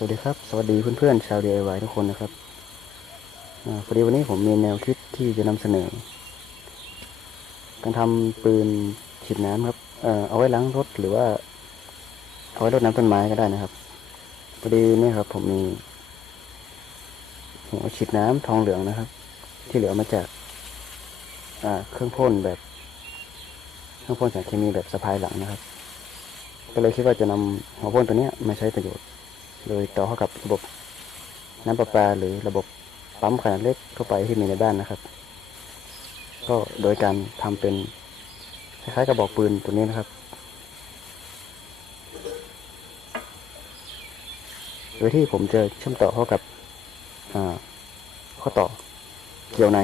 สวัสดีครับสวัสดีเพื่อนๆชาว D.I.Y ทุกคนนะครับพอดีวันนี้ผมมีแนวคิดที่จะนำเสนอการทำปืนฉีดน้ำครับเอาไว้ล้างรถหรือว่าเอาไว้รดน้ำต้นไม้ก็ได้นะครับพอดีนี่ครับผมมีหัวฉีดน้ำทองเหลืองนะครับที่เหลือมาจากเครื่องพ่นแบบเครื่องพ่นสารเคมีแบบสะพายหลังนะครับก็เลยคิดว่าจะนำหัวพ่นตัวนี้มาใช้ประโยชน์โดยต่อเข้ากับระบบน้ำประปาหรือระบบปั๊มขนาดเล็กทั่วไปที่มีในบ้านนะครับก็โดยการทำเป็นคล้ายๆกระบอกปืนตัวนี้นะครับโดยที่ผมจะเชื่อมต่อเข้ากับข้อต่อเกลียวใน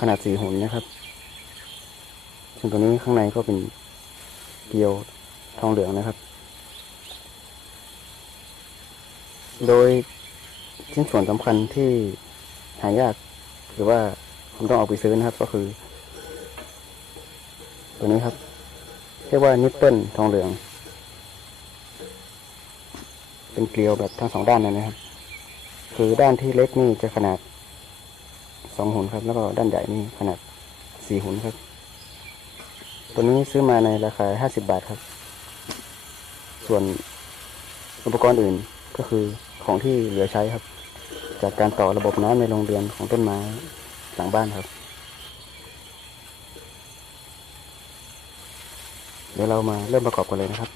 ขนาด4 หุ่นนะครับซึ่งตัวนี้ข้างในก็เป็นเกลียวทองเหลืองนะครับโดยชิ้นส่วนสำคัญที่หายากหรือว่าผมต้องออกไปซื้อนะครับก็คือตัวนี้ครับเรียกว่านิปเปิลทองเหลืองเป็นเกลียวแบบทั้ง2 ด้านเลยนะครับคือด้านที่เล็กนี่จะขนาด2 หุ่นครับแล้วก็ด้านใหญ่นี่ขนาด4 หุ่นครับตัวนี้ซื้อมาในราคา50 บาทครับส่วนอุปกรณ์อื่นก็คือของที่เหลือใช้ครับจากการต่อระบบน้ำในโรงเรือนของต้นไม้หลังบ้านครับเดี๋ยวเรามาเริ่มประกอบกันเลยนะครับ